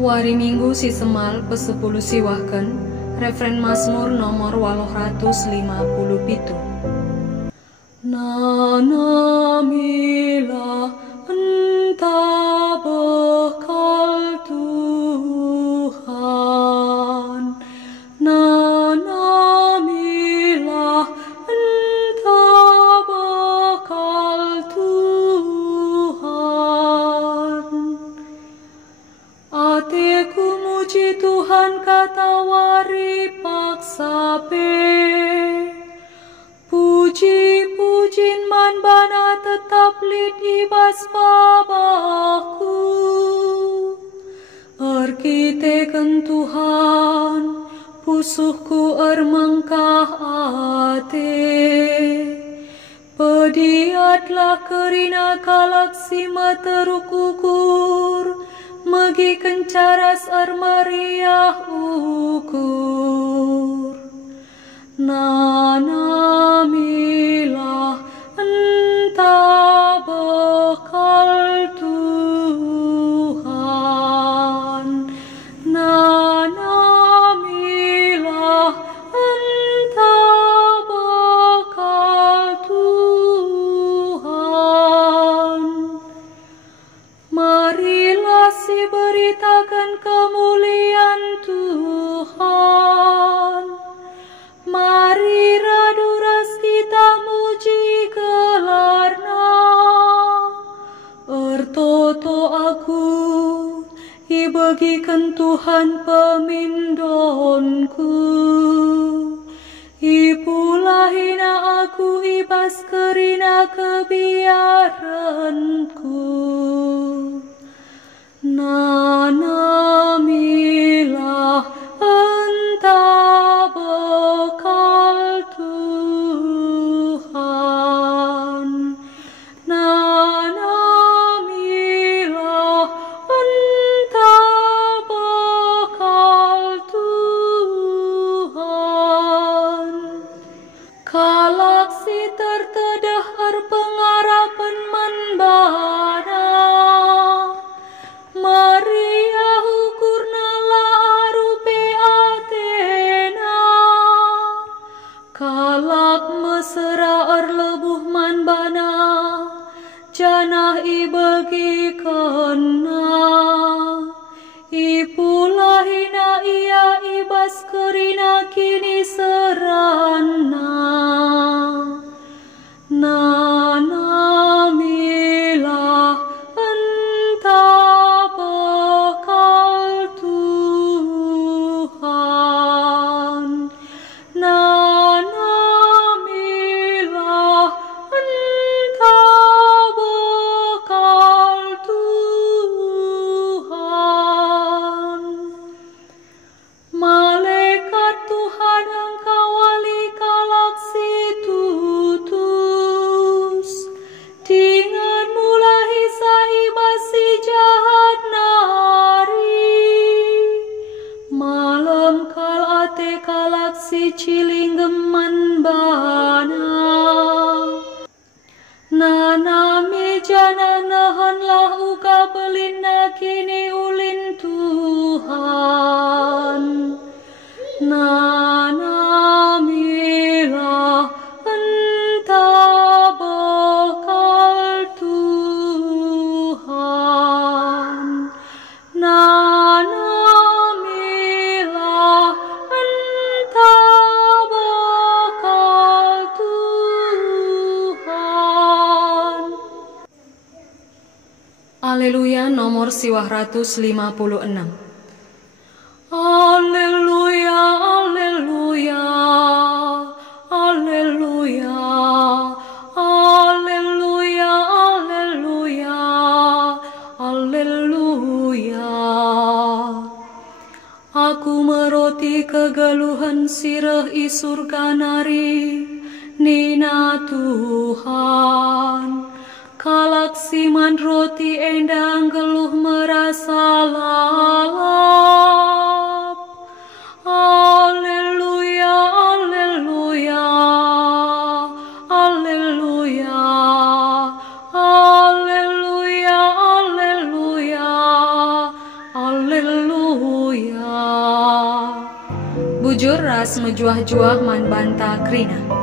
Wari Minggu si semal pesepuluh siwahken, referen Mazmur nomor 857. Nana mila entah bekal Tuhan, Nana mila entah bekal Tuhan. Atiku muji Tuhan kata wari paksape, puji-pujin man bana tetap lid ibas babahku. Erkiteken Tuhan, pusuhku ermengkah ate. Pediatlah kerina kalaksi materukukur, megi kencaras armariah ukur. Nana mila entah bekal Tuhan, Nana mila entah bekal Tuhan. Marilah si beritakan kemuliaan Tuhan, mari raduras kita muji gelarna. Ertoto aku ibagikan Tuhan pemindonku, ipulahina aku ibas kerina kebiaranku. Nana mila entah bekal Tuhan, Nana mila entah bekal Tuhan. Kalaksi tertedah erpengarapan manbana, Maria hukurna la arupe Athena. Kalak mesera erlebuh manbana, janah ibagi kena. Ipulahina ia ibas kerina kini serana. Nana mila entah bekal Tuhan, Nana mila entah bekal Tuhan. Malaikat Tuhan engkau wali kalaksi tutus, dengan mulahi saibasi jahat nari. Malam kal ate kalaksi cilinggeman bana, Nana mejana nahanlah uka belinda kini ulin Tuhan. Nana mila entah bekal Tuhan, Nana mila entah bekal Tuhan. Haleluya nomor siwah 156. Haleluya, haleluya, haleluya, haleluya, haleluya, haleluya. Aku meroti kegeluhan sirah isurga nari, Nina Tuhan. Kalaksi man roti endang geluh merasa lalap. Haleluya, haleluya, haleluya, haleluya, haleluya, haleluya. Bujur ras mejuah-juah man banta krina.